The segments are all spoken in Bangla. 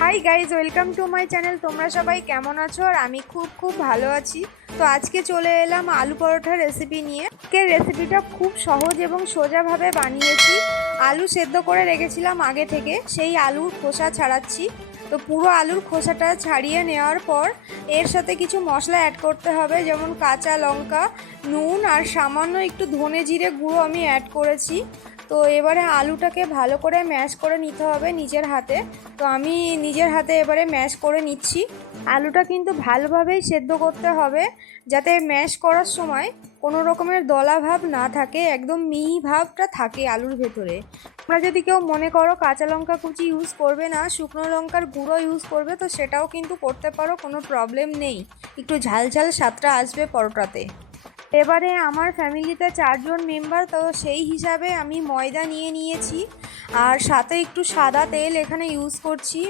Hi guys welcome to my channel তোমরা সবাই কেমন আছো? আর আমি খুব খুব ভালো আছি। তো আজকে চলে এলাম আলু পরোটার রেসিপি নিয়ে। কে রেসিপিটা খুব সহজ এবং সোজাভাবে বানিয়েছি। আলু সেদ্ধ করে রেখেছিলাম আগে থেকে। সেই আলুর খোসা ছাড়াচ্ছি। তো পুরো আলুর খোসাটা ছাড়িয়ে নেওয়ার পর এর সাথে কিছু মশলা অ্যাড করতে হবে। যেমন কাঁচা লঙ্কা, নুন আর সামান্য একটু ধনে জিরে গুঁড়ো আমি অ্যাড করেছি। তো এবারে আলুটাকে ভালো করে ম্যাশ করে নিতে হবে নিজের হাতে। তো আমি নিজের হাতে এবারে ম্যাশ করে নিচ্ছি। আলুটা কিন্তু ভালোভাবেই সেদ্ধ করতে হবে, যাতে ম্যাশ করার সময় কোনো রকমের দলা ভাব না থাকে, একদম মিহি ভাবটা থাকে আলুর ভেতরে। তোমরা যদি কেউ মনে করো কাঁচা লঙ্কা কুচি ইউজ করবে না, শুকনো লঙ্কার গুঁড়ো ইউজ করবে, তো সেটাও কিন্তু করতে পারো, কোনো প্রবলেম নেই। একটু ঝাল ঝাল স্বাদটা আসবে পরোটাতে। এবারে আমার ফ্যামিলিতে চারজন মেম্বার, তো সেই হিসাবে আমি ময়দা নিয়ে নিয়েছি। আর সাথে একটু সাদা তেল এখানে ইউজ করছি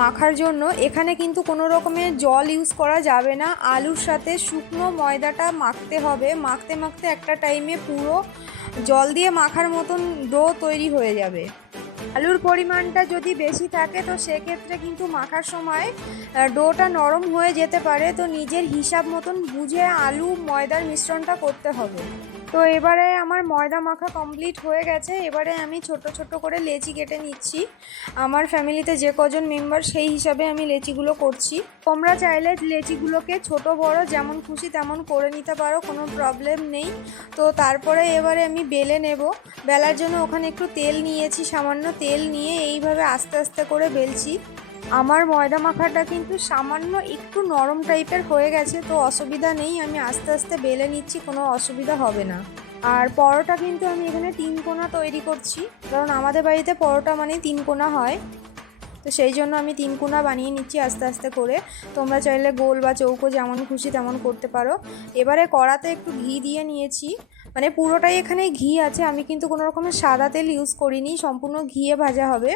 মাখার জন্য। এখানে কিন্তু কোনো রকমের জল ইউজ করা যাবে না। আলুর সাথে শুকনো ময়দাটা মাখতে হবে। মাখতে মাখতে একটা টাইমে পুরো জল দিয়ে মাখার মতন ডো তৈরি হয়ে যাবে। আলুর পরিমাণটা যদি বেশি থাকে, তো সেক্ষেত্রে কিন্তু মাখার সময় ডোটা নরম হয়ে যেতে পারে। তো নিজের হিসাব মতন বুঝে আলু ময়দার মিশ্রণটা করতে হবে। তো এবারে আমার ময়দা মাখা কমপ্লিট হয়ে গেছে। এবারে আমি ছোট ছোট করে লেচি কেটে নিচ্ছি। আমার ফ্যামিলিতে যে কজন মেম্বার সেই হিসাবে আমি লেচিগুলো করছি। তোমরা চাইলে লেচিগুলোকে ছোট, বড় যেমন খুশি তেমন করে নিতে পারো, কোনো প্রবলেম নেই। তো তারপরে এবারে আমি বেলে নেব। বেলার জন্য ওখানে একটু তেল নিয়েছি, সামান্য তেল নিয়ে এইভাবে আস্তে আস্তে করে বেলছি। আমার ময়দা মাখাটা কিন্তু সামান্য একটু নরম টাইপের হয়ে গেছে, তো অসুবিধা নেই, আমি আস্তে আস্তে বেলে নিচ্ছি, কোনো অসুবিধা হবে না। আর পরোটা কিন্তু আমি এখানে তিন কোনা তৈরি করছি, কারণ আমাদের বাড়িতে পরোটা মানে তিন কোনা হয়। তো সেই জন্য আমি তিন কোনা বানিয়ে নিচ্ছি আস্তে আস্তে করে। তোমরা চাইলে গোল বা চৌকো যেমন খুশি তেমন করতে পারো। এবারে কড়াতে একটু ঘি দিয়ে নিয়েছি। মানে পুরোটাই এখানে ঘি আছে, আমি কিন্তু কোনো রকমের সাদা তেল ইউজ করিনি, সম্পূর্ণ ঘিয়ে ভাজা হবে।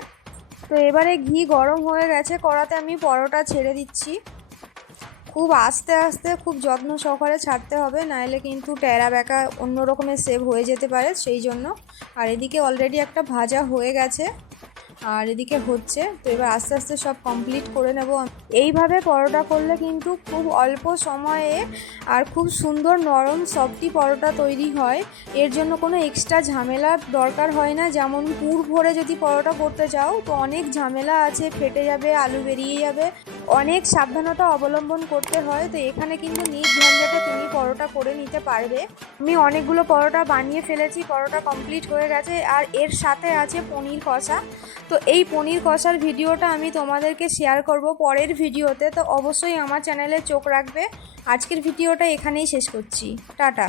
তো এবারে ঘি গরম হয়ে গেছে, কড়াতে আমি পরোটা ছেড়ে দিচ্ছি। খুব আস্তে আস্তে, খুব যত্ন সহকারে ছাড়তে হবে নাহলে কিন্তু ট্যারা ব্যাকা অন্য রকমের সেভ হয়ে যেতে পারে, সেই জন্য। আর এদিকে অলরেডি একটা ভাজা হয়ে গেছে। আর এদিকে হচ্ছে, তো এবার আস্তে আস্তে সব কমপ্লিট করে নেব। এইভাবে পরোটা করলে কিন্তু খুব অল্প সময়ে আর খুব সুন্দর নরম সফটি পরোটা তৈরি হয়। এর জন্য কোনো এক্সট্রা ঝামেলার দরকার হয় না। যেমন পুর ভরে যদি পরোটা করতে যাও তো অনেক ঝামেলা আছে, ফেটে যাবে, আলু বেরিয়ে যাবে। অনেক সাবধানতা অবলম্বন করতে হয়, তো এখানে কিন্তু নিজ ঝঞ্ঝাটে তুমি পরোটা করে নিতে পারবে। আমি অনেকগুলো পরোটা বানিয়ে ফেলেছি, পরোটা কমপ্লিট হয়ে গেছে। আর এর সাথে আছে পনির কষা। তো এই পনির কষার ভিডিওটা আমি তোমাদেরকে শেয়ার করব পরের ভিডিওতে, তো অবশ্যই আমার চ্যানেলে চোখ রাখবে। আজকের ভিডিওটা এখানেই শেষ করছি। টাটা।